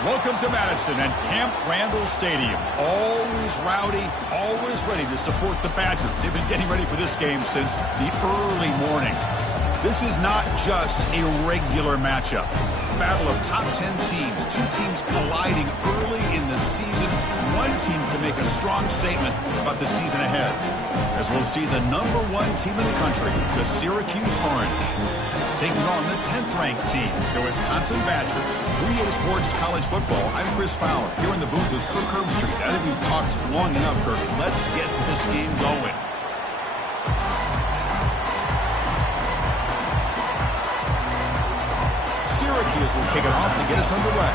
Welcome to Madison and Camp Randall Stadium. Always rowdy, always ready to support the Badgers. They've been getting ready for this game since the early morning. This is not just a regular matchup. Battle of top 10 teams, two teams colliding early in the season. One team can make a strong statement about the season ahead, as we'll see the #1 team in the country, the Syracuse Orange, taking on the 10th-ranked team, the Wisconsin Badgers. 3A Sports College Football, I'm Chris Fowler, here in the booth with Kirk Herbstreit. I think we've talked long enough, Kirk. Let's get this game going. Syracuse will kick it off to get us underway.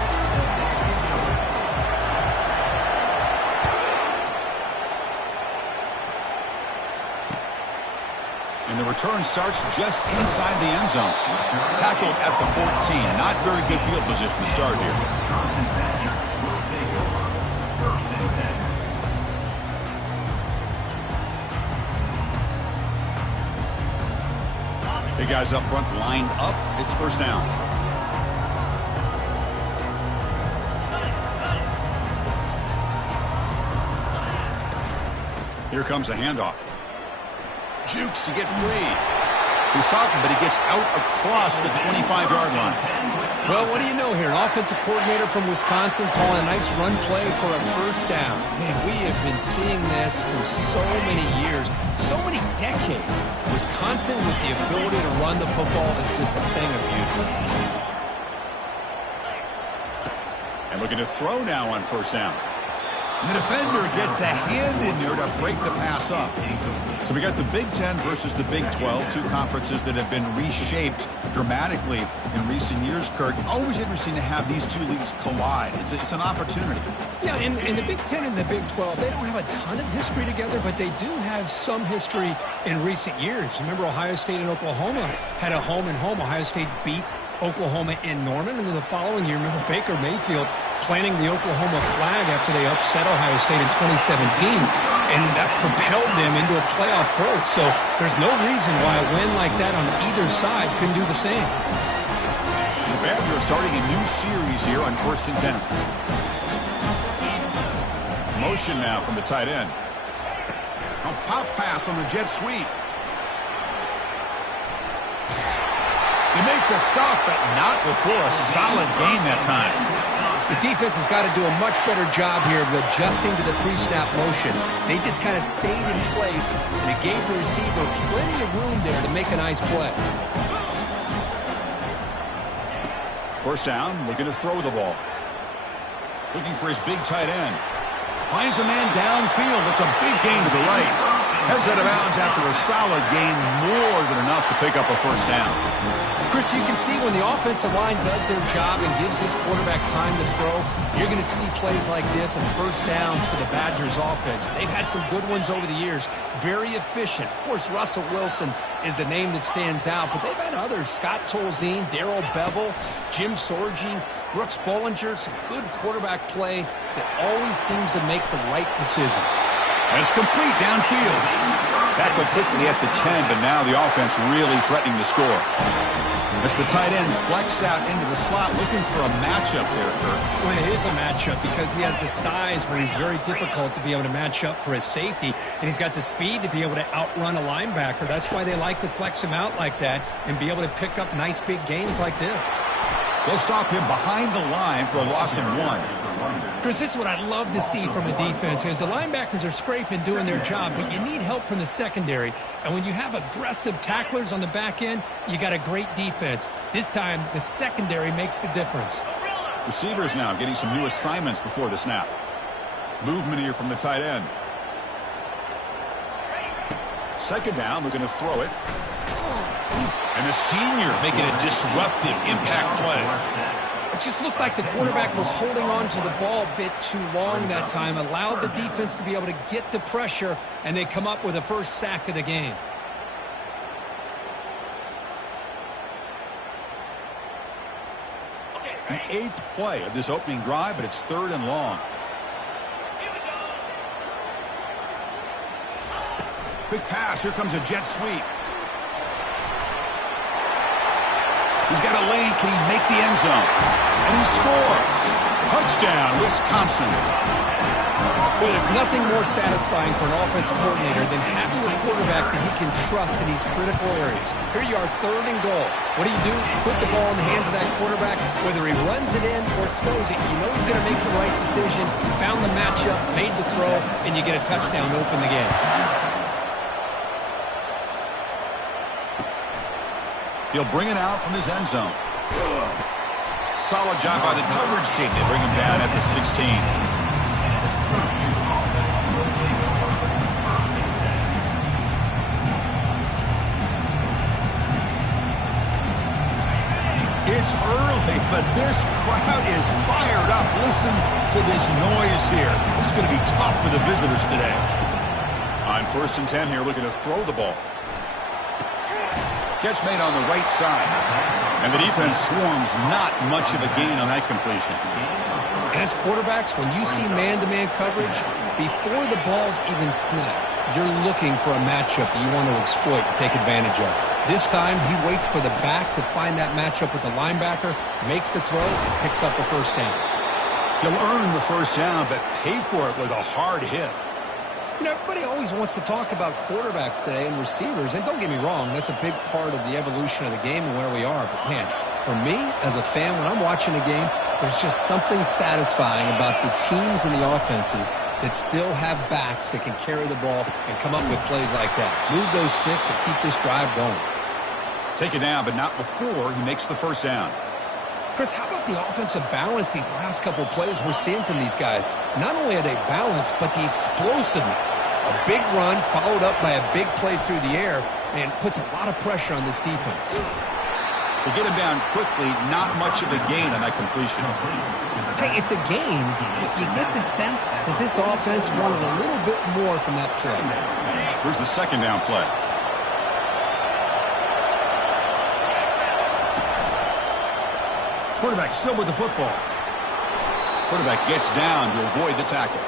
And the return starts just inside the end zone. Tackled at the 14. Not very good field position to start here. Big guys up front lined up. It's first down. Here comes a handoff. Jukes to get free. He's stopping, but he gets out across the 25-yard line. Well, what do you know here? An offensive coordinator from Wisconsin calling a nice run play for a first down. Man, we have been seeing this for so many years, so many decades. Wisconsin with the ability to run the football is just a thing of beauty. And looking to throw now on first down. And the defender gets a hand in there to break the pass up. So we got the Big Ten versus the Big 12, two conferences that have been reshaped dramatically in recent years, Kirk. Always interesting to have these two leagues collide. It's an opportunity. Yeah, and the Big Ten and the Big 12, they don't have a ton of history together, but they do have some history in recent years. Remember, Ohio State and Oklahoma had a home-and-home. Ohio State beat Oklahoma in Norman, and then the following year, remember Baker Mayfield planting the Oklahoma flag after they upset Ohio State in 2017, and that propelled them into a playoff berth. So there's no reason why a win like that on either side couldn't do the same. The Badgers are starting a new series here on 1st and 10. Motion now from the tight end. A pop pass on the jet sweep. They make the stop, but not before a solid gain that time. The defense has got to do a much better job here of adjusting to the pre-snap motion. They just kind of stayed in place, and it gave the receiver plenty of room there to make a nice play. First down, looking to throw the ball. Looking for his big tight end. Finds a man downfield. It's a big gain to the right. Heads out of bounds after a solid gain, more than enough to pick up a first down. Chris, you can see when the offensive line does their job and gives this quarterback time to throw, you're going to see plays like this and first downs for the Badgers offense. They've had some good ones over the years. Very efficient. Of course, Russell Wilson is the name that stands out, but they've had others. Scott Tolzien, Darrell Bevel, Jim Sorgi, Brooks Bollinger. Some good quarterback play that always seems to make the right decision. And it's complete downfield. Tackled quickly at the 10, but now the offense really threatening to score. As the tight end flexed out into the slot, looking for a matchup there, Kirk. Well, it is a matchup because he has the size where he's very difficult to be able to match up for his safety, and he's got the speed to be able to outrun a linebacker. That's why they like to flex him out like that and be able to pick up nice big gains like this. They'll stop him behind the line for a loss of 1. Chris, this is what I'd love to see from a defense is the linebackers are scraping, doing their job, but you need help from the secondary. And when you have aggressive tacklers on the back end, you got a great defense. This time, the secondary makes the difference. Receivers now getting some new assignments before the snap. Movement here from the tight end. Second down, we're going to throw it. And the senior making a disruptive impact play. It just looked like the quarterback was holding on to the ball a bit too long that time, allowed the defense to be able to get the pressure, and they come up with a first sack of the game. The 8th play of this opening drive, but it's 3rd and long. Quick pass. Here comes a jet sweep. He's got a lane. Can he make the end zone? And he scores. Touchdown, Wisconsin. Well, there's nothing more satisfying for an offensive coordinator than having a quarterback that he can trust in these critical areas. Here you are, 3rd and goal. What do? Put the ball in the hands of that quarterback. Whether he runs it in or throws it, you know he's going to make the right decision. Found the matchup, made the throw, and you get a touchdown to open the game. He'll bring it out from his end zone. Solid job by the coverage team. They bring him down at the 16. It's early, but this crowd is fired up. Listen to this noise here. This is going to be tough for the visitors today. On 1st and 10 here, looking to throw the ball. Catch made on the right side. And the defense swarms, not much of a gain on that completion. As quarterbacks, when you see man-to-man coverage, before the ball's even snapped, you're looking for a matchup that you want to exploit and take advantage of. This time, he waits for the back to find that matchup with the linebacker, makes the throw, and picks up the 1st down. He'll earn the 1st down, but pay for it with a hard hit. You know, everybody always wants to talk about quarterbacks today and receivers, and don't get me wrong, that's a big part of the evolution of the game and where we are. But, man, for me, as a fan, when I'm watching a game, there's just something satisfying about the teams and the offenses that still have backs that can carry the ball and come up with plays like that. Move those sticks and keep this drive going. Take it down, but not before he makes the 1st down. Chris, how about the offensive balance these last couple plays we're seeing from these guys? Not only are they balanced, but the explosiveness. A big run followed up by a big play through the air, and puts a lot of pressure on this defense. They get him down quickly, not much of a gain on that completion. Hey, it's a gain, but you get the sense that this offense wanted a little bit more from that play. Here's the 2nd down play. Quarterback still with the football. Quarterback gets down to avoid the tackle.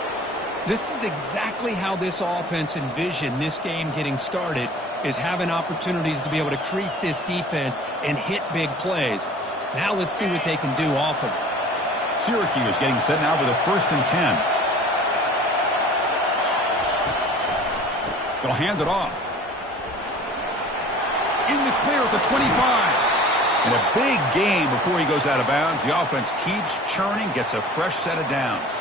This is exactly how this offense envisioned this game getting started, is having opportunities to be able to crease this defense and hit big plays. Now let's see what they can do off of it. Syracuse getting set now with a 1st and 10. They'll hand it off. In the clear at the 25. And a big game before he goes out of bounds. The offense keeps churning, gets a fresh set of downs.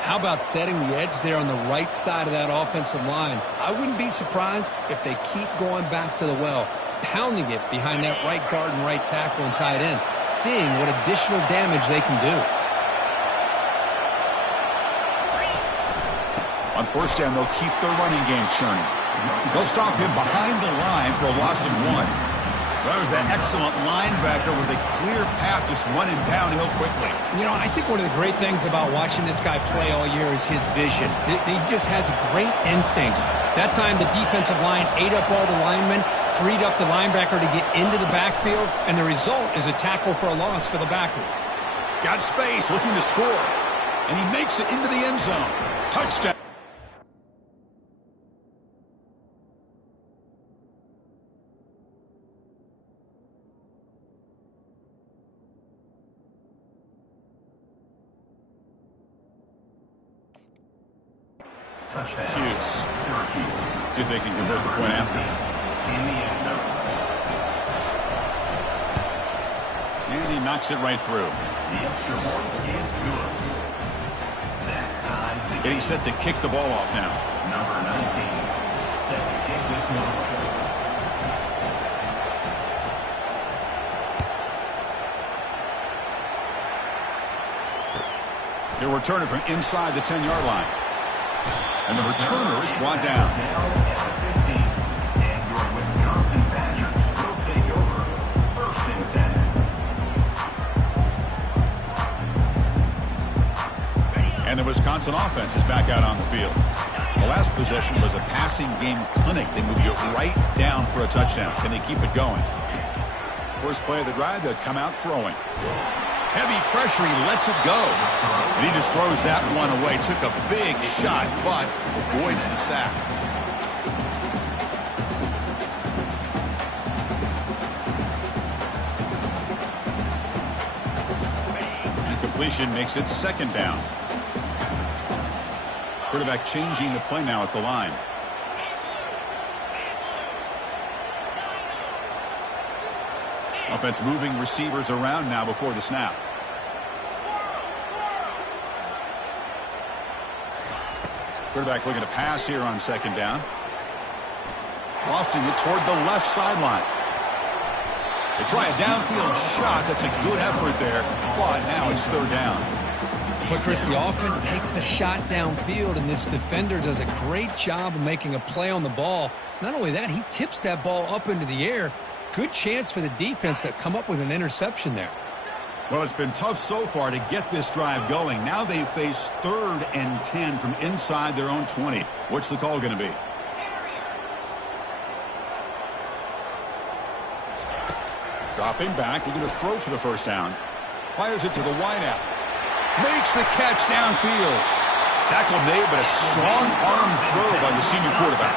How about setting the edge there on the right side of that offensive line? I wouldn't be surprised if they keep going back to the well, pounding it behind that right guard and right tackle and tight end, seeing what additional damage they can do. On 1st down, they'll keep their running game churning. They'll stop him behind the line for a loss of 1. That was that excellent linebacker with a clear path just running downhill quickly. You know, I think one of the great things about watching this guy play all year is his vision. He just has great instincts. That time, the defensive line ate up all the linemen, freed up the linebacker to get into the backfield, and the result is a tackle for a loss for the backer. Got space, looking to score, and he makes it into the end zone. Touchdown. Hughes. See if they can convert the point after. And he knocks it right through. Getting set to kick the ball off now. Number 19, set to kick this one. They'll return it from inside the 10-yard line. And the returner is brought down. Down at the 15, and your Wisconsin Badgers will take over 1st and 10. And the Wisconsin offense is back out on the field. The last possession was a passing game clinic. They moved it right down for a touchdown. Can they keep it going? First play of the drive, they'll come out throwing. Heavy pressure, he lets it go. And he just throws that one away. Took a big shot, but avoids the sack. completion makes it second down. Quarterback changing the play now at the line. Offense moving receivers around now before the snap. Quarterback looking to pass here on second down. Lofting it toward the left sideline. They try a downfield shot. That's a good effort there. But now it's third down. But, Chris, the offense takes the shot downfield, and this defender does a great job of making a play on the ball. Not only that, he tips that ball up into the air. Good chance for the defense to come up with an interception there. Well, it's been tough so far to get this drive going. Now they face 3rd and 10 from inside their own 20. What's the call going to be? Dropping back, looking to throw for the first down. Fires it to the wideout. Makes the catch downfield. Tackle made, but a strong arm throw by the senior quarterback.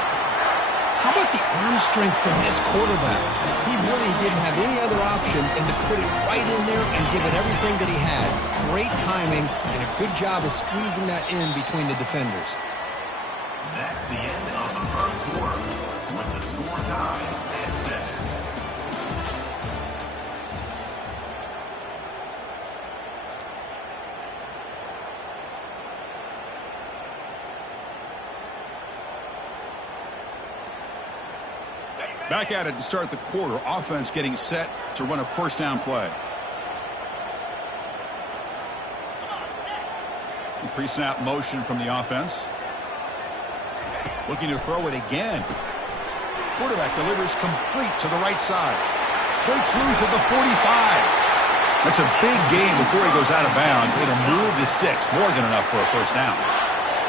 How about the arm strength from this quarterback? He really didn't have any other option than to put it right in there and give it everything that he had. Great timing and a good job of squeezing that in between the defenders. That's the end of the first quarter, with the score tied at 7. Back at it to start the quarter. Offense getting set to run a first down play. Pre-snap motion from the offense. Looking to throw it again. Quarterback delivers complete to the right side. Breaks loose at the 45. That's a big gain before he goes out of bounds. It'll move the sticks. More than enough for a first down.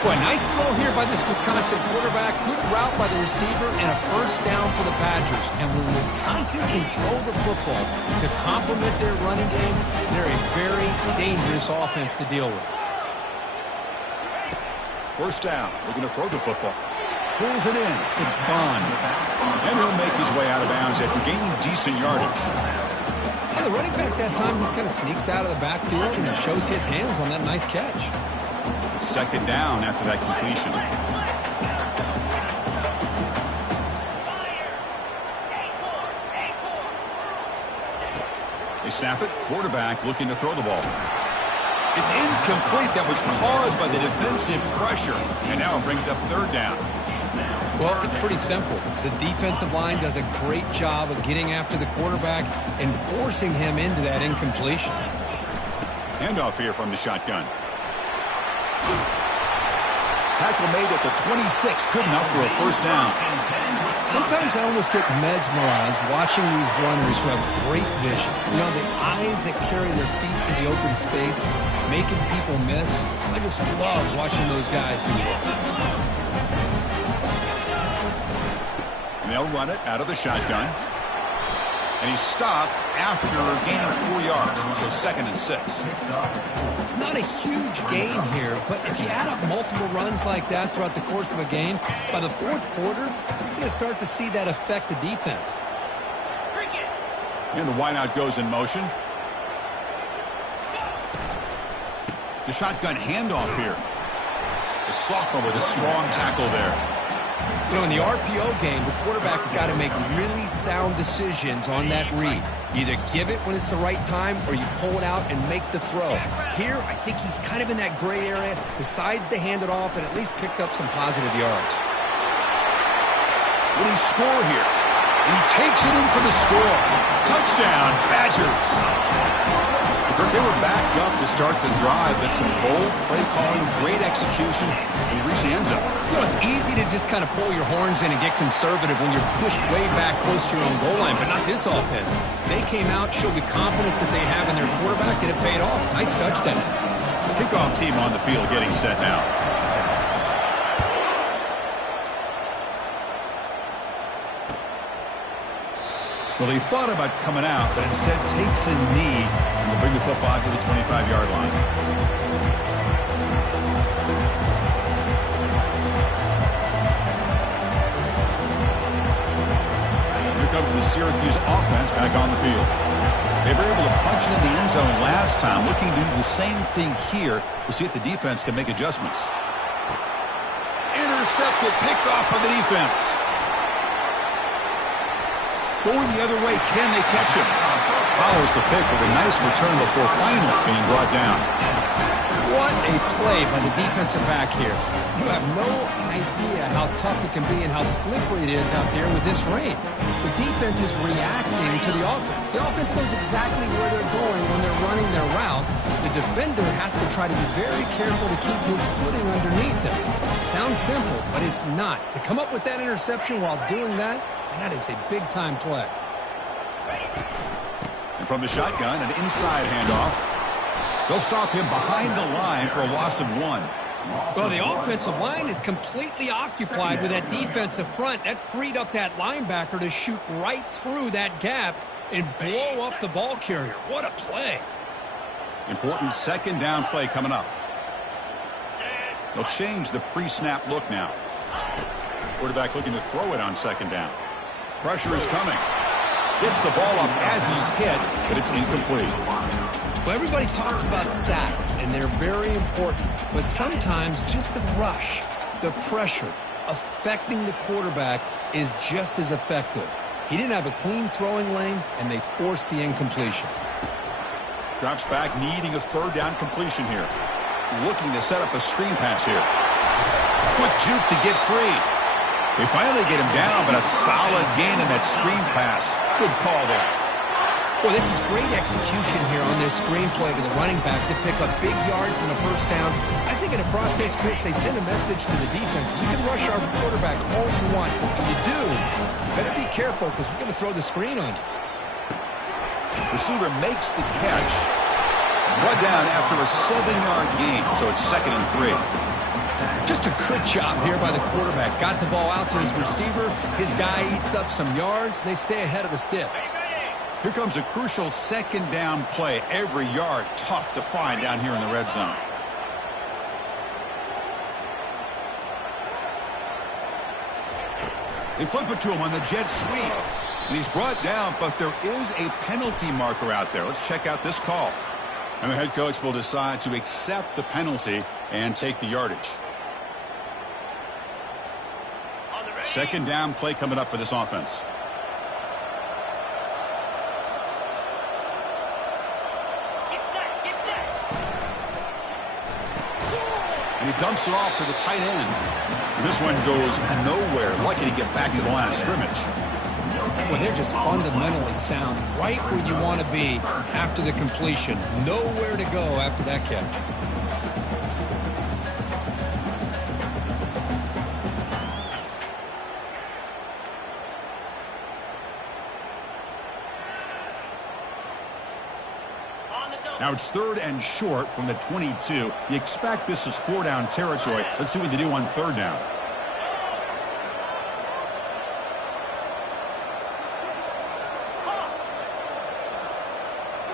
Boy, nice throw here by this Wisconsin quarterback. Good route by the receiver and a first down for the Badgers. And when Wisconsin can throw the football to complement their running game, they're a very dangerous offense to deal with. First down. Looking to throw the football. Pulls it in. It's Bond. And he'll make his way out of bounds after gaining decent yardage. And the running back that time just kind of sneaks out of the backfield and shows his hands on that nice catch. Second down after that completion. They snap it. Quarterback looking to throw the ball. It's incomplete. That was caused by the defensive pressure. And now it brings up third down. Well, it's pretty simple. The defensive line does a great job of getting after the quarterback and forcing him into that incompletion. Handoff here from the shotgun. Tackle made at the 26. Good enough for a first down. Sometimes I almost get mesmerized watching these runners who have great vision. You know, the eyes that carry their feet to the open space, making people miss. I just love watching those guys do it. And they'll run it out of the shotgun. And he stopped after gaining 4 yards. So 2nd and 6. It's not a huge gain here, but if you add up multiple runs like that throughout the course of a game, by the 4th quarter, you're going to start to see that affect the defense. And the wideout goes in motion. The shotgun handoff here. The sophomore with a strong tackle there. You know, in the RPO game, the quarterback's got to make really sound decisions on that read. Either give it when it's the right time or you pull it out and make the throw. Here, I think he's kind of in that gray area, decides to hand it off and at least picked up some positive yards. Will he score here? And he takes it in for the score. Touchdown, Badgers. They were backed up to start the drive. That's some bold play calling, great execution, and he reached the end zone. You know, it's easy to just kind of pull your horns in and get conservative when you're pushed way back close to your own goal line, but not this offense. They came out, showed the confidence that they have in their quarterback, and it paid off. Nice touchdown. Kickoff team on the field getting set now. Well, he thought about coming out, but instead takes a knee and will bring the football to the 25-yard line. Here comes the Syracuse offense back on the field. They were able to punch it in the end zone last time. Looking to do the same thing here. We'll see if the defense can make adjustments. Intercepted, picked off by the defense. Going the other way, can they catch him? Follows the pick with a nice return before finally being brought down. What a play by the defensive back here. You have no idea how tough it can be and how slippery it is out there with this rain. The defense is reacting to the offense. The offense knows exactly where they're going when they're running their route. The defender has to try to be very careful to keep his footing underneath him. Sounds simple, but it's not. To come up with that interception while doing that, and that is a big-time play. And from the shotgun, an inside handoff. They'll stop him behind the line for a loss of 1. Well, the offensive line is completely occupied with that defensive front. That freed up that linebacker to shoot right through that gap and blow up the ball carrier. What a play. Important second down play coming up. They'll change the pre-snap look now. Quarterback looking to throw it on second down. Pressure is coming. Gets the ball up as he's hit, but it's incomplete. Well, everybody talks about sacks, and they're very important. But sometimes just the rush, the pressure, affecting the quarterback is just as effective. He didn't have a clean throwing lane, and they forced the incompletion. Drops back, needing a third down completion here. Looking to set up a screen pass here. Quick juke to get free. They finally get him down, but a solid gain in that screen pass. Good call there. Well, this is great execution here on this screen play to the running back to pick up big yards and a first down. I think in the process, Chris, they send a message to the defense. You can rush our quarterback all you want. If you do, you better be careful because we're going to throw the screen on you. Receiver makes the catch. Brought down after a 7-yard gain, so it's 2nd and 3. Just a good job here by the quarterback. Got the ball out to his receiver. His guy eats up some yards, and they stay ahead of the sticks. Here comes a crucial second down play. Every yard tough to find down here in the red zone. They flip it to him on the jet sweep. And he's brought down, but there is a penalty marker out there. Let's check out this call. And the head coach will decide to accept the penalty and take the yardage. Second down play coming up for this offense. And he dumps it off to the tight end. And this one goes nowhere. Lucky to get back to the line of scrimmage. Well, they're just fundamentally sound. Right where you want to be after the completion. Nowhere to go after that catch. Now it's 3rd and short from the 22. You expect this is 4-down territory. Let's see what they do on 3rd down.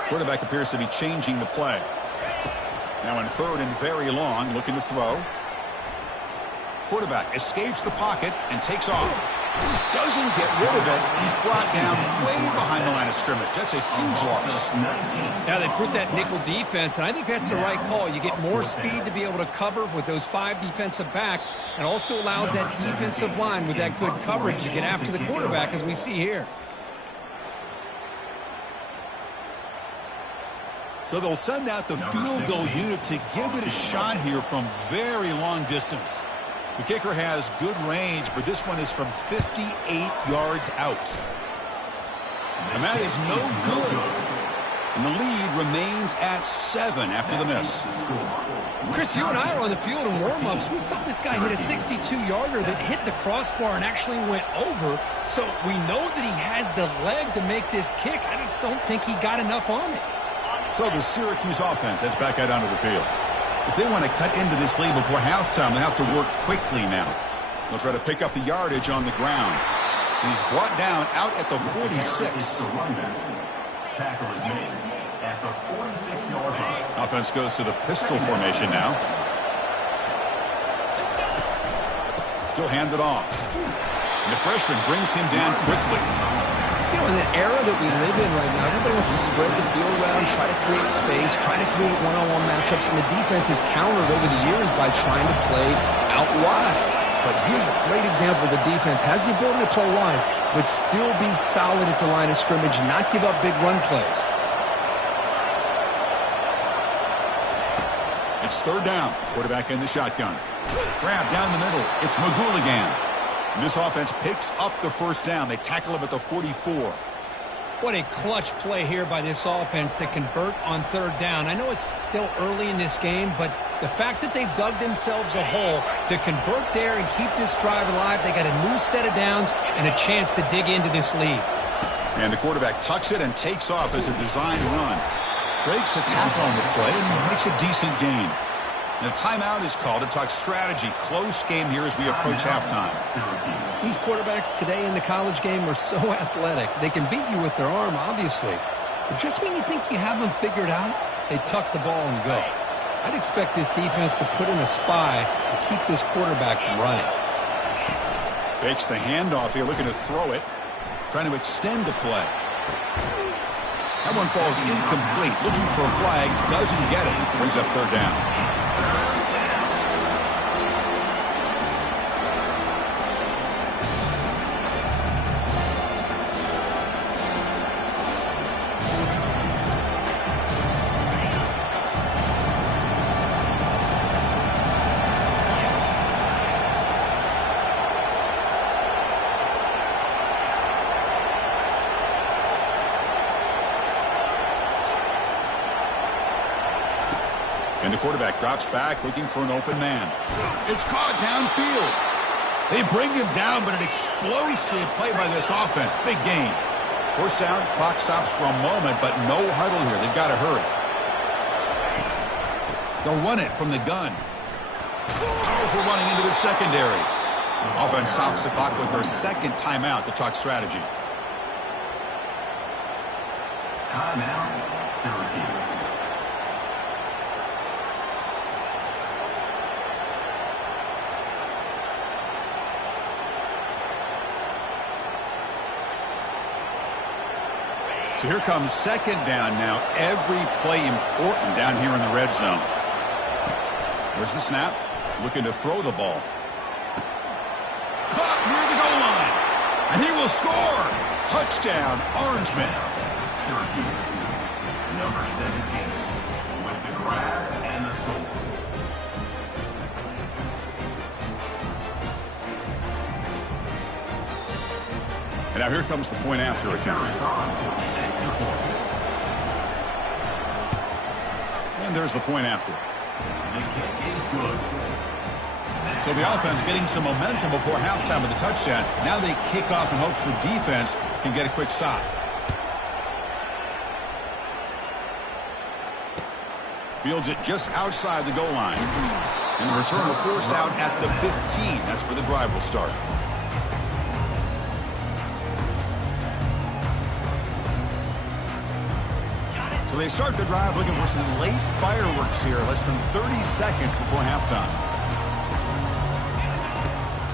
Quarterback appears to be changing the play. Now in 3rd and very long, looking to throw. Quarterback escapes the pocket and takes off. Doesn't get rid of it. He's brought down way behind the line of scrimmage. That's a huge loss. Now they put that nickel defense, and I think that's the right call. You get more speed to be able to cover with those 5 defensive backs, and also allows that defensive line with that good coverage to get after the quarterback, as we see here. So they'll send out the field goal unit to give it a shot here from very long distance. The kicker has good range, but this one is from 58 yards out. And that is no good. And the lead remains at 7 after the miss. Chris, you and I are on the field in warm-ups. We saw this guy hit a 62-yarder that hit the crossbar and actually went over. So we know that he has the leg to make this kick. I just don't think he got enough on it. So the Syracuse offense heads back out onto the field. If they want to cut into this lead before halftime, they have to work quickly now. They'll try to pick up the yardage on the ground. He's brought down out at the 46. Tackle is made at the 46-yard line. Offense goes to the pistol formation now. He'll hand it off. And the freshman brings him down quickly. You know, in the era that we live in right now, everybody wants to spread the field around, try to create space, try to create one-on-one matchups, and the defense has countered over the years by trying to play out wide. But here's a great example. The defense has the ability to play wide, but still be solid at the line of scrimmage, not give up big run plays. It's third down. Quarterback in the shotgun. Grab down the middle. It's McGooligan. This offense picks up the first down. They tackle him at the 44. What a clutch play here by this offense to convert on third down. I know it's still early in this game, but the fact that they've dug themselves a hole to convert there and keep this drive alive, they got a new set of downs and a chance to dig into this lead. And the quarterback tucks it and takes off as a design run. Breaks a tackle on the play and makes a decent gain. And a timeout is called to talk strategy. Close game here as we approach halftime. These quarterbacks today in the college game are so athletic. They can beat you with their arm, obviously. But just when you think you have them figured out, they tuck the ball and go. I'd expect this defense to put in a spy to keep this quarterback from running. Fakes the handoff here, looking to throw it. Trying to extend the play. That one falls incomplete. Looking for a flag. Doesn't get it. Brings up third down. And the quarterback drops back, looking for an open man. It's caught downfield. They bring him down, but an explosive play by this offense. Big gain. First down, clock stops for a moment, but no huddle here. They've got to hurry. They'll run it from the gun. Powerful running into the secondary. Offense stops the clock with their second timeout to talk strategy. Timeout, Syracuse. So here comes second down now. Every play important down here in the red zone. There's the snap. Looking to throw the ball. Caught near the goal line. And he will score. Touchdown, Orangemen. Syracuse, number 17, with the grab and the score. And now here comes the point after attempt. And there's the point after. The kick is good. So the offense getting some momentum before halftime with the touchdown. Now they kick off in hopes the defense can get a quick stop. Fields it just outside the goal line. And the return will forced out at the 15. That's where the drive will start. So they start the drive looking for some late fireworks here. Less than 30 seconds before halftime.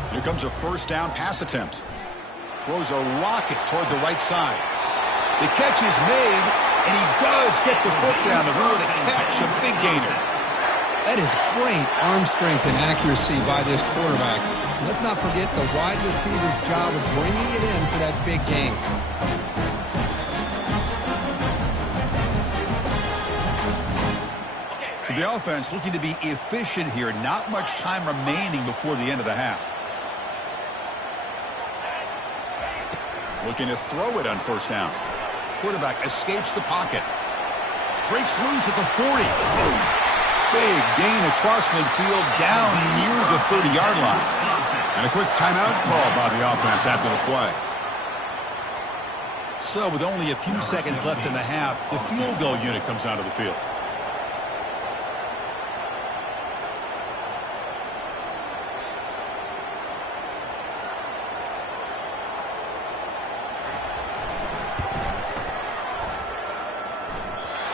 Here comes a first down pass attempt. Throws a rocket toward the right side. The catch is made, and he does get the foot down the road to catch a big gainer. That is great arm strength and accuracy by this quarterback. Let's not forget the wide receiver's job of bringing it in for that big gain. So the offense looking to be efficient here. Not much time remaining before the end of the half. Looking to throw it on first down. Quarterback escapes the pocket. Breaks loose at the 40. Big gain across midfield down near the 30-yard line. And a quick timeout call by the offense after the play. So with only a few seconds left in the half, the field goal unit comes out of the field.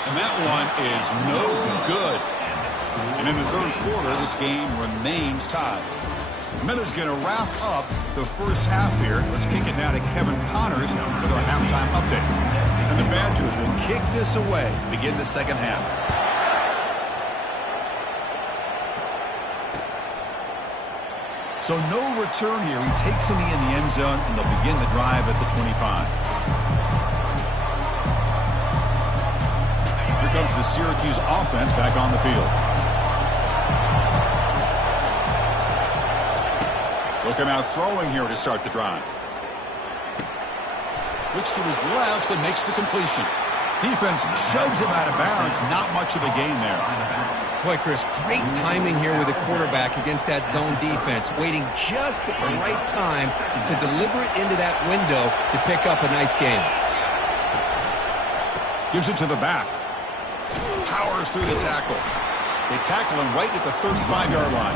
And that one is no good. And in the third quarter, this game remains tied. Miller's going to wrap up the first half here. Let's kick it now to Kevin Connors with our halftime update. And the Badgers will kick this away to begin the second half. So no return here. He takes a knee in the end zone, and they'll begin the drive at the 25. Here comes the Syracuse offense back on the field. Looking out throwing here to start the drive. Looks to his left and makes the completion. Defense shoves him out of bounds. Not much of a gain there. Boy, Chris, great timing here with the quarterback against that zone defense. Waiting just at the right time to deliver it into that window to pick up a nice gain. Gives it to the back. Powers through the tackle. They tackle him right at the 35-yard line.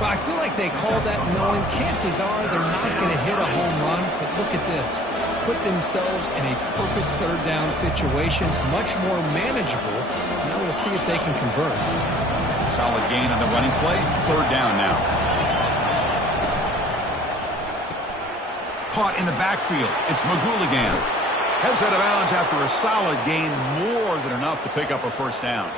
Well, I feel like they called that knowing chances are they're not going to hit a home run. But look at this. Put themselves in a perfect third down situation. It's much more manageable. Now we'll see if they can convert. Solid gain on the running play. Third down now. Caught in the backfield. It's Magouligan. Heads out of bounds after a solid gain. More than enough to pick up a first down.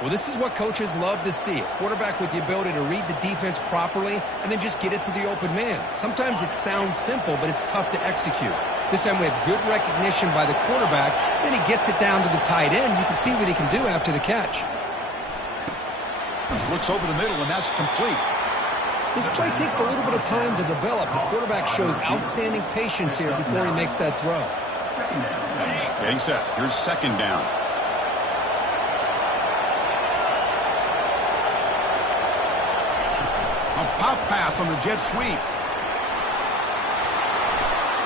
Well, this is what coaches love to see. A quarterback with the ability to read the defense properly and then just get it to the open man. Sometimes it sounds simple, but it's tough to execute. This time we have good recognition by the quarterback. Then he gets it down to the tight end. You can see what he can do after the catch. Looks over the middle, and that's complete. This play takes a little bit of time to develop. The quarterback shows outstanding patience here before he makes that throw. Getting set. Here's second down. A pop pass on the jet sweep.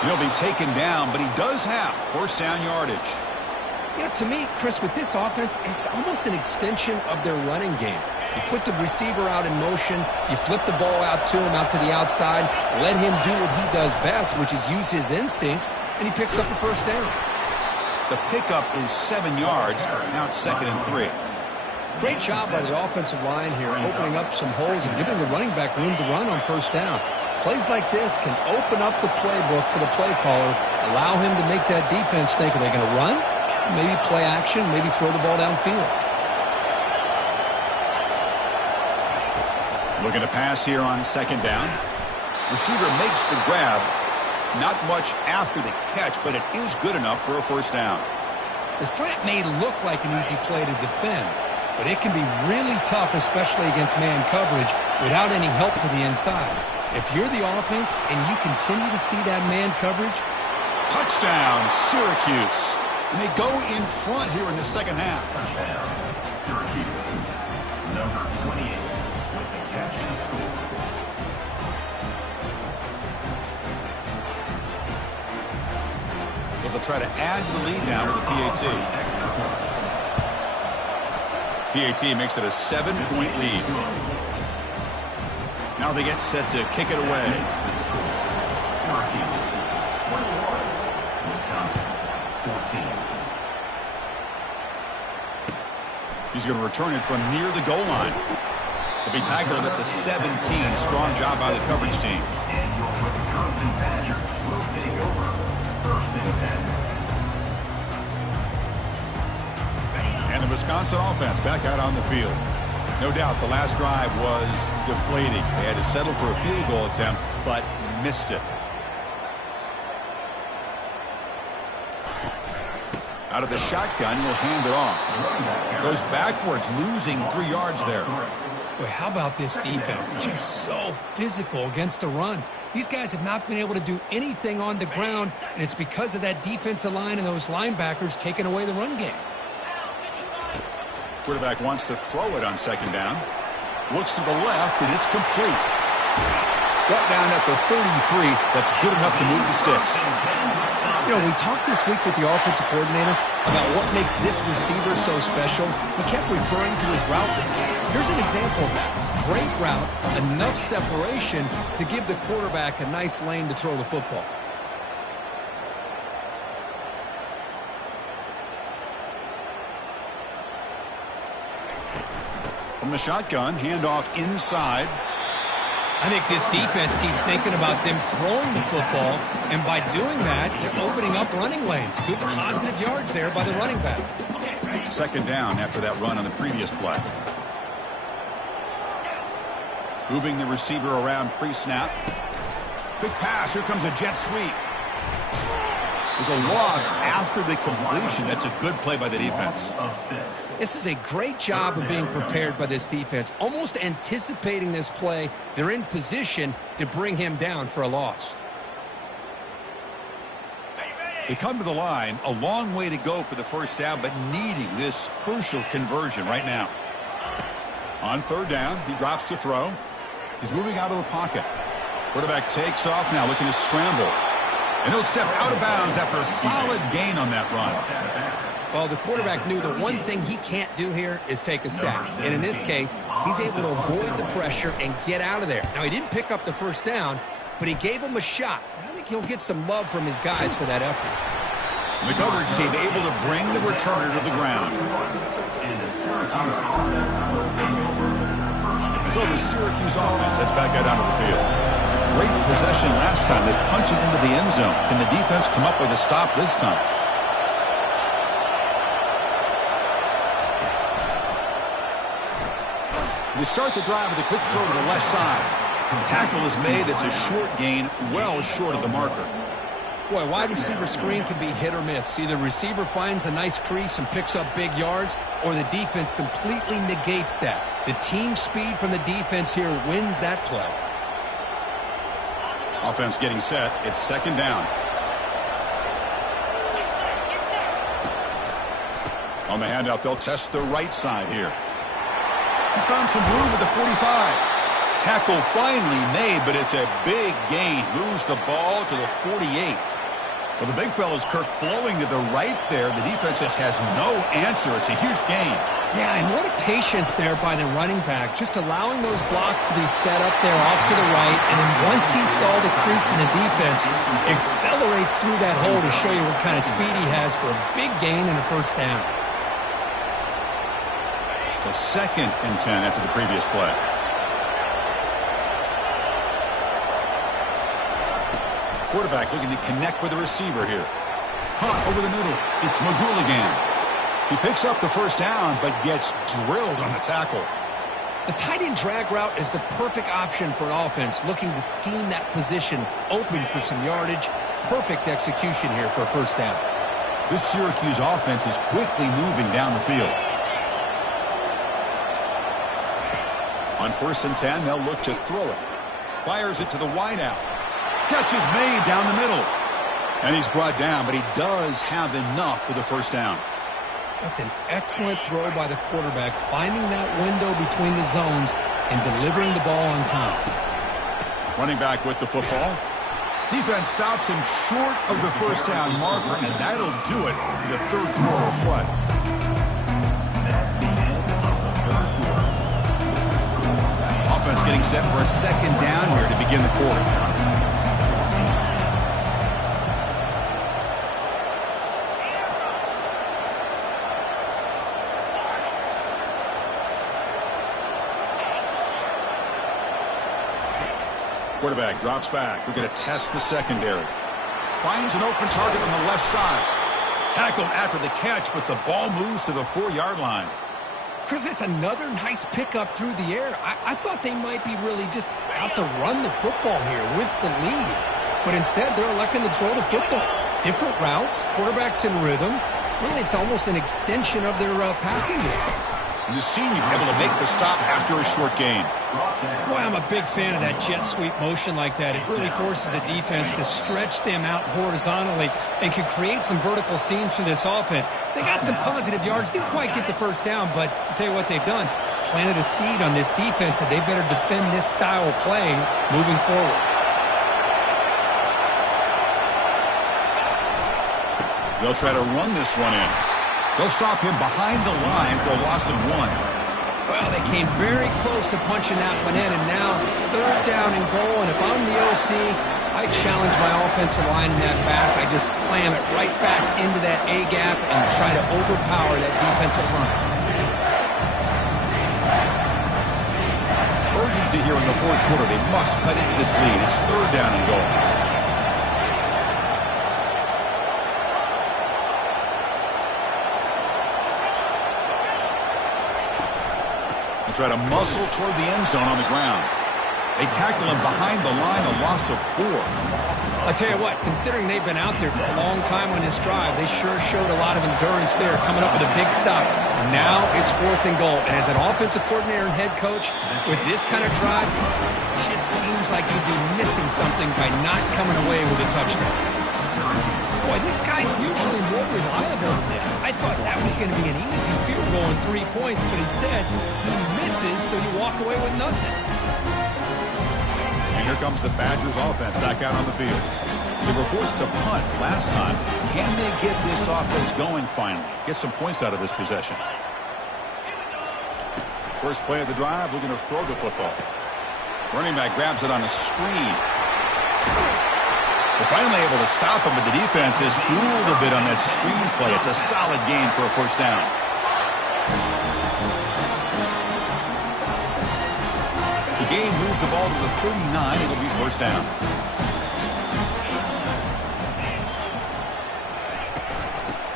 He'll be taken down, but he does have first down yardage. You know, to me, Chris, with this offense, it's almost an extension of their running game. You put the receiver out in motion, you flip the ball out to him, out to the outside, let him do what he does best, which is use his instincts, and he picks up a first down. The pickup is 7 yards. Now it's 2nd and 3. Great job by the offensive line here, opening up some holes and giving the running back room to run on first down. Plays like this can open up the playbook for the play caller, allow him to make that defense think, are they going to run? Maybe play action, maybe throw the ball downfield. Looking to pass here on second down. Receiver makes the grab. Not much after the catch, but it is good enough for a first down. The slant may look like an easy play to defend, but it can be really tough, especially against man coverage, without any help to the inside. If you're the offense and you continue to see that man coverage. Touchdown, Syracuse. And they go in front here in the second half. Touchdown, Syracuse. Number 28 with the catch and score. But they'll try to add to the lead now with the PAT. PAT makes it a 7-point lead. Now they get set to kick it away. Syracuse 21, Wisconsin 14. He's going to return it from near the goal line. He'll be tackled at the 17. Strong job by the coverage team. And your Wisconsin Badgers will take over 1st and 10. And the Wisconsin offense back out on the field. No doubt the last drive was deflating. They had to settle for a field goal attempt, but missed it. Out of the shotgun, will hand it off. Goes backwards, losing 3 yards there. Boy, how about this defense? Just so physical against the run. These guys have not been able to do anything on the ground, and it's because of that defensive line and those linebackers taking away the run game. Quarterback wants to throw it on second down. Looks to the left, and it's complete. Brought down at the 33. That's good enough to move the sticks. You know, we talked this week with the offensive coordinator about what makes this receiver so special. He kept referring to his route. Here's an example of that. Great route, enough separation to give the quarterback a nice lane to throw the football. From the shotgun, handoff inside. I think this defense keeps thinking about them throwing the football, and by doing that, they're opening up running lanes. Good positive yards there by the running back. Second down after that run on the previous play. Moving the receiver around pre-snap. Quick pass. Here comes a jet sweep. There's a loss after the completion. That's a good play by the defense. This is a great job of being prepared by this defense. Almost anticipating this play, they're in position to bring him down for a loss. They come to the line, a long way to go for the first down, but needing this crucial conversion right now. On third down, he drops to throw. He's moving out of the pocket. Quarterback takes off now, looking to scramble. And he'll step out of bounds after a solid gain on that run. Well, the quarterback knew the one thing he can't do here is take a sack. And in this case, he's able to avoid the pressure and get out of there. Now, he didn't pick up the first down, but he gave him a shot. I think he'll get some love from his guys for that effort. The coverage team able to bring the returner to the ground. So the Syracuse offense heads back out onto the field. Great possession last time. They punch it into the end zone. Can the defense come up with a stop this time? They start the drive with a quick throw to the left side. Tackle is made. It's a short gain, well short of the marker. Boy, wide receiver screen can be hit or miss. Either receiver finds a nice crease and picks up big yards, or the defense completely negates that. The team speed from the defense here wins that play. Offense getting set. It's second down. On the handout, they'll test the right side here. He's found some room at the 45. Tackle finally made, but it's a big gain. Moves the ball to the 48. Well, the big fella's Kirk flowing to the right there. The defense just has no answer. It's a huge gain. Yeah, and what a patience there by the running back, just allowing those blocks to be set up there off to the right, and then once he saw the crease in the defense, accelerates through that hole to show you what kind of speed he has for a big gain and a first down. So second and 10 after the previous play. Quarterback looking to connect with the receiver here. Caught over the middle. It's McGooligan. He picks up the first down, but gets drilled on the tackle. The tight end drag route is the perfect option for an offense looking to scheme that position open for some yardage. Perfect execution here for a first down. This Syracuse offense is quickly moving down the field. On first and 10, they'll look to throw it. Fires it to the wideout. Catch is made down the middle. And he's brought down, but he does have enough for the first down. That's an excellent throw by the quarterback, finding that window between the zones and delivering the ball on time. Running back with the football. Defense stops him short of the first down marker, and that'll do it for the third quarter play. Offense getting set for a second down here to begin the quarter. Quarterback drops back. We're going to test the secondary. Finds an open target on the left side. Tackled after the catch, but the ball moves to the 4-yard line. Chris, it's another nice pickup through the air. I thought they might be really just out to run the football here with the lead. But instead, they're electing to throw the football. Different routes, quarterbacks in rhythm. Really, it's almost an extension of their passing game. And the senior able to make the stop after a short gain. Boy, I'm a big fan of that jet sweep motion like that. It really forces a defense to stretch them out horizontally and can create some vertical seams for this offense. They got some positive yards, didn't quite get the first down, but I'll tell you what they've done. Planted a seed on this defense that they better defend this style of play moving forward. They'll try to run this one in. They'll stop him behind the line for a loss of 1. Well, they came very close to punching that one in, and now third down and goal. And if I'm the OC, I challenge my offensive line in that back. I just slam it right back into that A-gap and try to overpower that defensive front. urgency here in the fourth quarter. They must cut into this lead. It's third down and goal. They try to muscle toward the end zone on the ground. They tackle him behind the line, a loss of 4. I'll tell you what, considering they've been out there for a long time on this drive, they sure showed a lot of endurance there, coming up with a big stop. And now it's fourth and goal. And as an offensive coordinator and head coach, with this kind of drive, it just seems like you'd be missing something by not coming away with a touchdown. Boy, this guy's usually more reliable than this. I thought that was going to be an easy field goal and 3 points, but instead, he misses, so you walk away with nothing. And here comes the Badgers offense back out on the field. They were forced to punt last time. Can they get this offense going finally? Get some points out of this possession. First play of the drive, looking to throw the football. Running back grabs it on a screen. They're finally able to stop him, but the defense is fooled a bit on that screen play. It's a solid gain for a first down. The gain moves the ball to the 39. It'll be first down.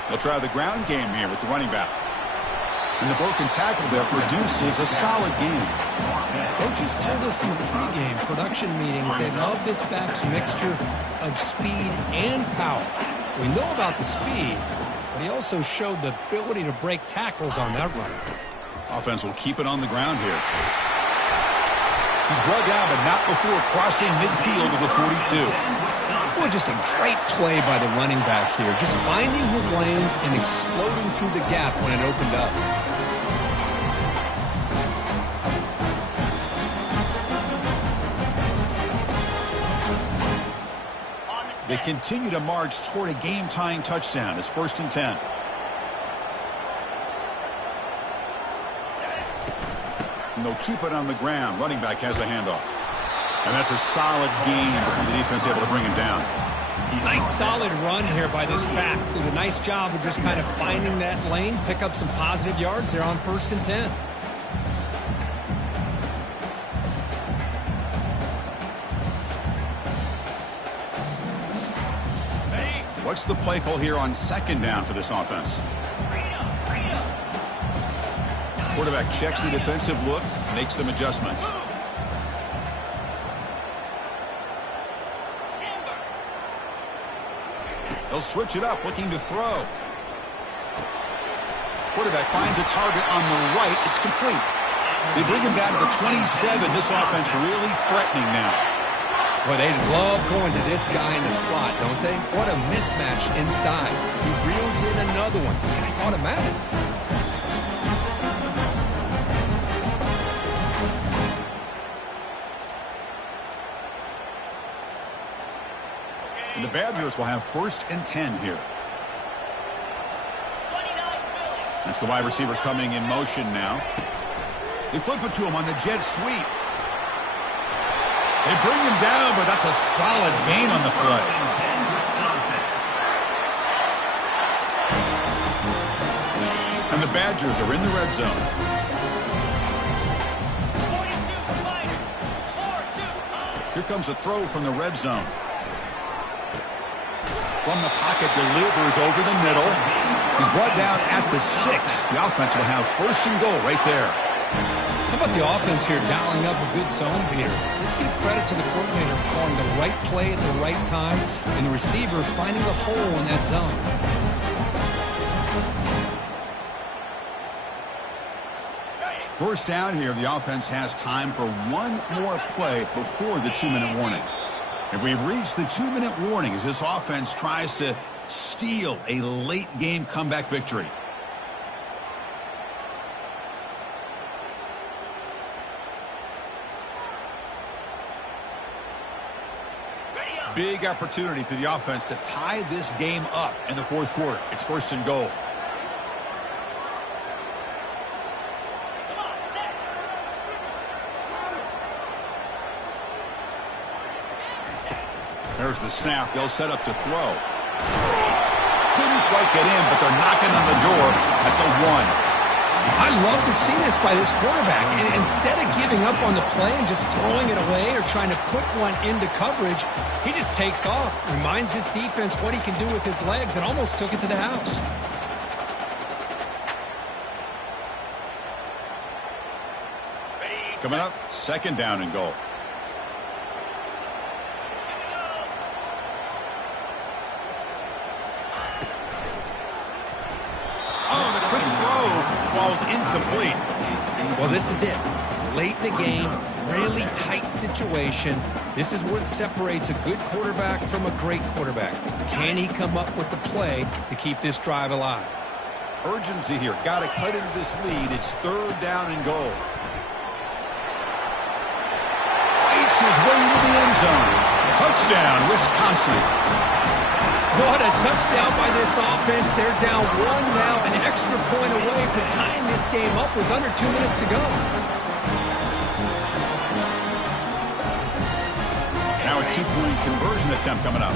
They'll try the ground game here with the running back. And the broken tackle there produces a solid gain. Coaches told us in the pregame production meetings they love this back's mixture of speed and power. We know about the speed, but he also showed the ability to break tackles on that run. Offense will keep it on the ground here. He's brought down, but not before crossing midfield of the 42. Well, just a great play by the running back here. Just finding his lanes and exploding through the gap when it opened up. They continue to march toward a game-tying touchdown. It's first and 10. And they'll keep it on the ground. Running back has the handoff. And that's a solid gain before the defense able to bring him down. Nice solid run here by this back. Did a nice job of just kind of finding that lane, pick up some positive yards there on first and 10. What's the play call here on second down for this offense? Quarterback checks the defensive look, makes some adjustments. They'll switch it up, looking to throw. Quarterback finds a target on the right. It's complete. They bring him down to the 27. This offense really threatening now. Well, they love going to this guy in the slot, don't they? What a mismatch inside. He reels in another one. This guy's automatic. And the Badgers will have first and 10 here. That's the wide receiver coming in motion now. They flip it to him on the jet sweep. They bring him down, but that's a solid gain on the play. And the Badgers are in the red zone. Here comes a throw from the red zone. From the pocket, delivers over the middle. He's brought down at the 6. The offense will have first and goal right there. How about the offense here dialing up a good zone beater? Let's give credit to the coordinator for calling the right play at the right time and the receiver finding the hole in that zone. First down here, the offense has time for one more play before the 2-minute warning. And we've reached the 2-minute warning as this offense tries to steal a late game comeback victory. Big opportunity for the offense to tie this game up in the fourth quarter. It's first and goal. There's the snap. They'll set up to throw. Couldn't quite get in, but they're knocking on the door at the 1. I love to see this by this quarterback. And instead of giving up on the play and just throwing it away or trying to put one into coverage, he just takes off, reminds his defense what he can do with his legs, and almost took it to the house. Coming up, 2nd down and goal. Oh, the quick throw falls incomplete. Well, this is it. Late in the game, really tight situation. This is what separates a good quarterback from a great quarterback. Can he come up with the play to keep this drive alive? Urgency here. Got to cut into this lead. It's 3rd down and goal. Fights his way into the end zone. Touchdown, Wisconsin. What a touchdown by this offense. They're down 1 now, an extra point away from tying this game up with under 2 minutes to go. Now a 2-point conversion attempt coming up.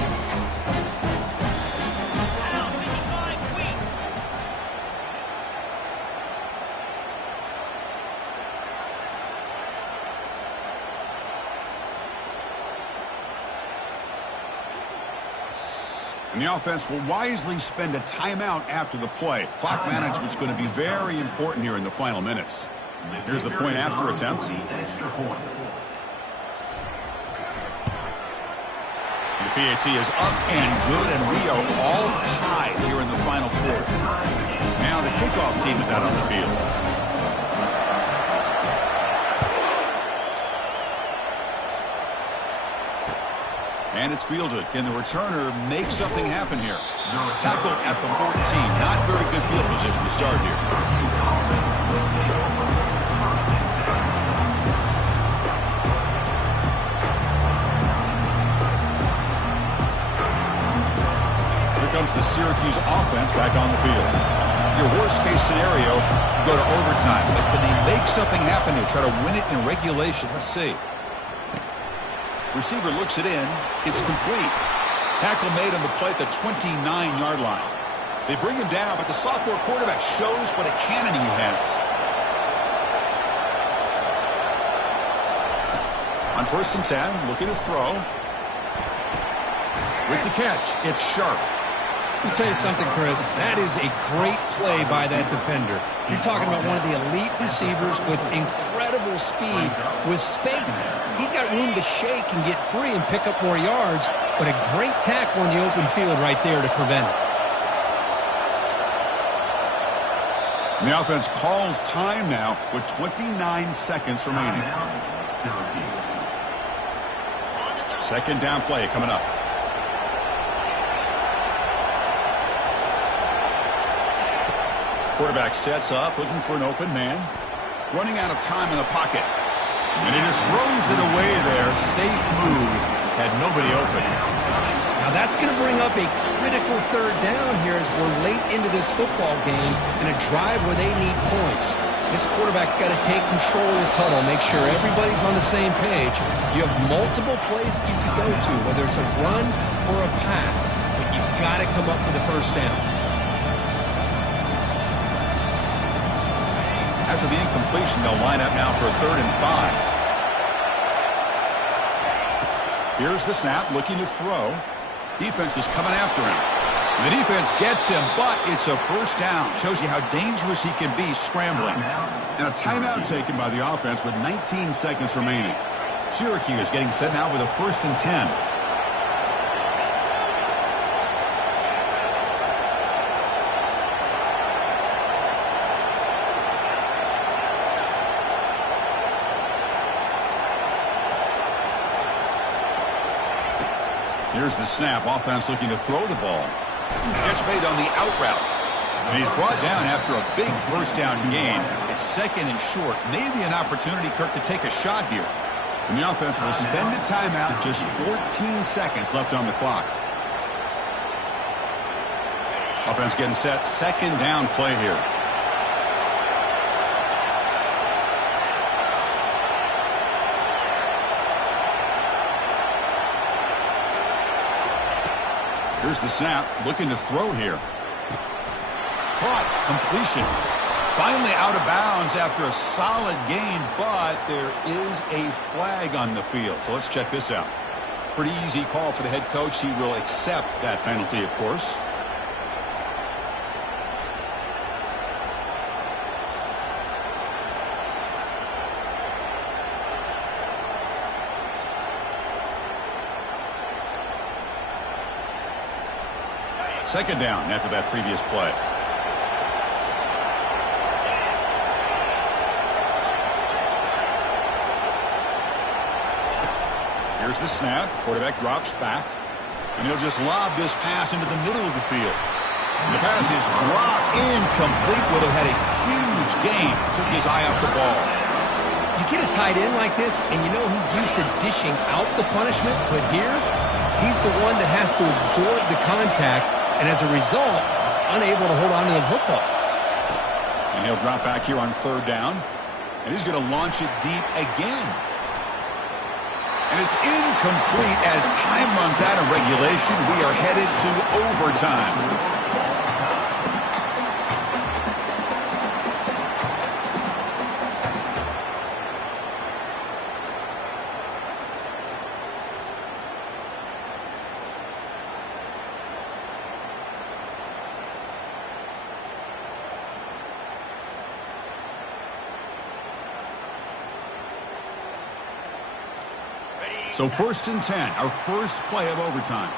And the offense will wisely spend a timeout after the play. Clock management's going to be very important here in the final minutes. Here's the point after attempt. The PAT is up and good, and we are all tied here in the final quarter. Now the kickoff team is out on the field. And it's fielded. Can the returner make something happen here? Tackle at the 14. Not very good field position to start here. Here comes the Syracuse offense back on the field. Your worst case scenario, you go to overtime. But can they make something happen here? Try to win it in regulation. Let's see. Receiver looks it in. It's complete. Tackle made on the play at the 29-yard line. They bring him down, but the sophomore quarterback shows what a cannon he has. On 1st and 10, looking to throw. With the catch, it's Sharp. Let me tell you something, Chris. That is a great play by that defender. You're talking about one of the elite receivers with incredible speed, with space. He's got room to shake and get free and pick up more yards, but a great tackle in the open field right there to prevent it. And the offense calls time now with 29 seconds remaining. 2nd down play coming up. Quarterback sets up, looking for an open man. Running out of time in the pocket. And he just throws it away there. Safe move. Had nobody open. Now that's going to bring up a critical 3rd down here as we're late into this football game in a drive where they need points. This quarterback's got to take control of this huddle, make sure everybody's on the same page. You have multiple plays you could go to, whether it's a run or a pass, but you've got to come up with a 1st down. After the incompletion, they'll line up now for a 3rd and 5. Here's the snap, looking to throw. Defense is coming after him. The defense gets him, but it's a 1st down. Shows you how dangerous he can be scrambling. And a timeout taken by the offense with 19 seconds remaining. Syracuse getting set now with a 1st and 10. Here's the snap. Offense looking to throw the ball. Catch made on the out route. And he's brought down after a big 1st down gain. It's 2nd and short. Maybe an opportunity, Kirk, to take a shot here. And the offense will spend a timeout. Just 14 seconds left on the clock. Offense getting set. 2nd down play here. Here's the snap, looking to throw here. Caught, completion. Finally out of bounds after a solid gain, but there is a flag on the field. So let's check this out. Pretty easy call for the head coach. He will accept that penalty, of course. Second down after that previous play. Here's the snap. Quarterback drops back. And he'll just lob this pass into the middle of the field. And the pass is dropped incomplete. Would have had a huge gain. Took his eye off the ball. You get a tight end like this, and you know he's used to dishing out the punishment. But here, he's the one that has to absorb the contact. And as a result, he's unable to hold on to the football. And he'll drop back here on third down. And he's going to launch it deep again. And it's incomplete as time runs out of regulation. We are headed to overtime. So 1st and 10, our first play of overtime.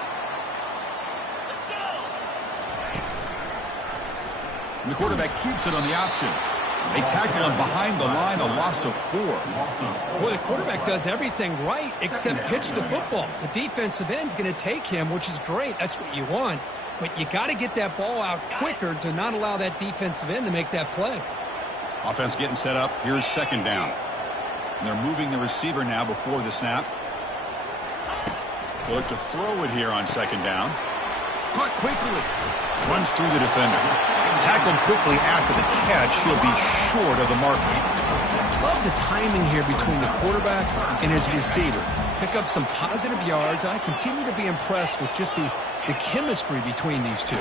And the quarterback keeps it on the option. They tackle him behind the line, a loss of 4. Boy, the quarterback does everything right except pitch the football. The defensive end's going to take him, which is great. That's what you want. But you got to get that ball out quicker to not allow that defensive end to make that play. Offense getting set up. Here's second down. And they're moving the receiver now before the snap. They'll look to throw it here on second down. Caught quickly. Runs through the defender. Tackled quickly after the catch. He'll be short of the mark. Love the timing here between the quarterback and his receiver. Pick up some positive yards. I continue to be impressed with just the chemistry between these two.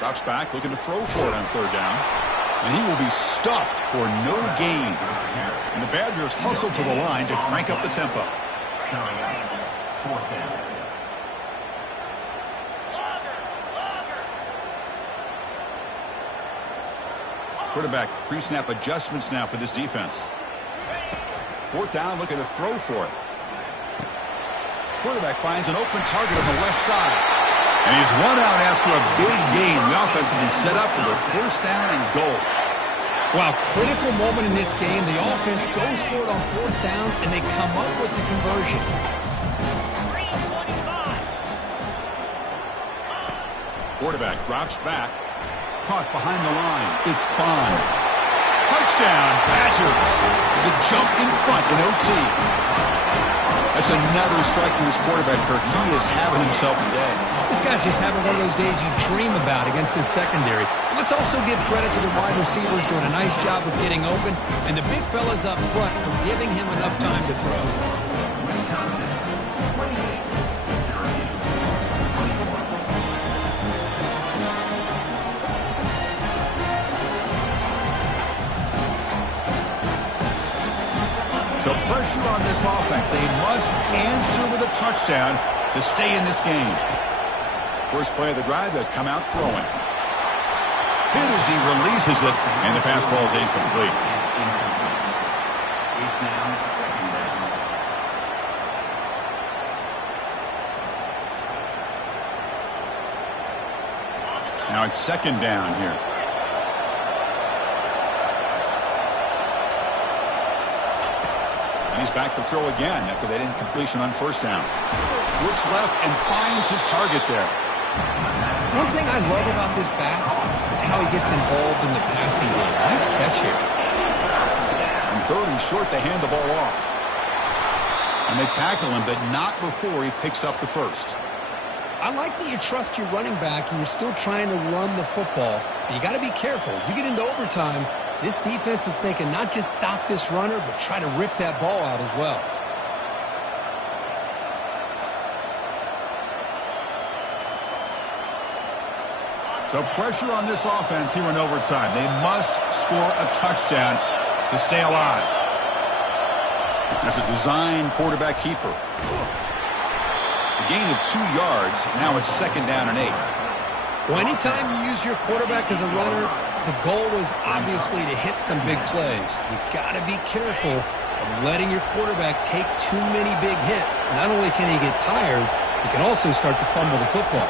Drops back, looking to throw for it on third down. And he will be stuffed for no gain. And the Badgers hustle to the line to crank up the tempo. Quarterback pre-snap adjustments now for this defense. Fourth down, looking to throw for it. Quarterback finds an open target on the left side. And he's run out after a big gain. The offense has been set up for the first down and goal. Wow, critical moment in this game. The offense goes for it on fourth down, and they come up with the conversion. Quarterback drops back. Caught behind the line. It's Bond. Touchdown, Badgers. To jump in front in OT. That's another strike from this quarterback, Kirk. He is having himself a day. This guy's just having one of those days you dream about against this secondary. Let's also give credit to the wide receivers doing a nice job of getting open, and the big fellas up front for giving him enough time to throw. So pressure on this offense. They must answer with a touchdown to stay in this game. First play of the drive, they'll come out throwing. Hit as he releases it, and the pass ball is incomplete. Now it's second down here. He's back to throw again after that incompletion on first down. Looks left and finds his target there. One thing I love about this back is how he gets involved in the passing game. Nice catch here. And third and short, they hand the ball off. And they tackle him, but not before he picks up the first. I like that you trust your running back and you're still trying to run the football. But you got to be careful. You get into overtime, this defense is thinking not just stop this runner, but try to rip that ball out as well. So pressure on this offense here in overtime. They must score a touchdown to stay alive. That's a design quarterback keeper. A gain of 2 yards. Now it's 2nd down and 8. Well, anytime you use your quarterback as a runner, the goal is obviously to hit some big plays. You've got to be careful of letting your quarterback take too many big hits. Not only can he get tired, he can also start to fumble the football.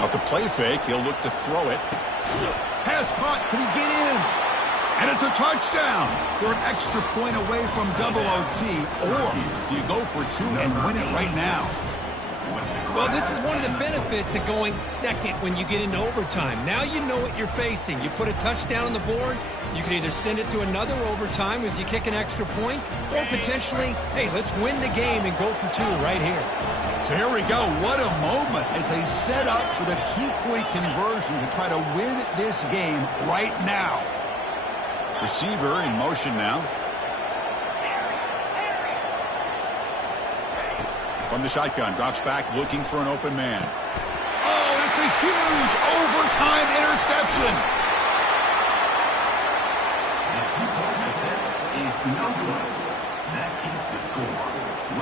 Off the play fake, he'll look to throw it. Pass caught. Can he get in? And it's a touchdown. They're an extra point away from double OT. Or do you go for 2 and win it right now? Well, this is one of the benefits of going second when you get into overtime. Now you know what you're facing. You put a touchdown on the board, you can either send it to another overtime if you kick an extra point, or potentially, hey, let's win the game and go for 2 right here. So here we go. What a moment as they set up for the 2-point conversion to try to win this game right now. Receiver in motion now. From the shotgun, drops back looking for an open man. Oh, it's a huge overtime interception. The 2-point attempt is no good. That keeps the score.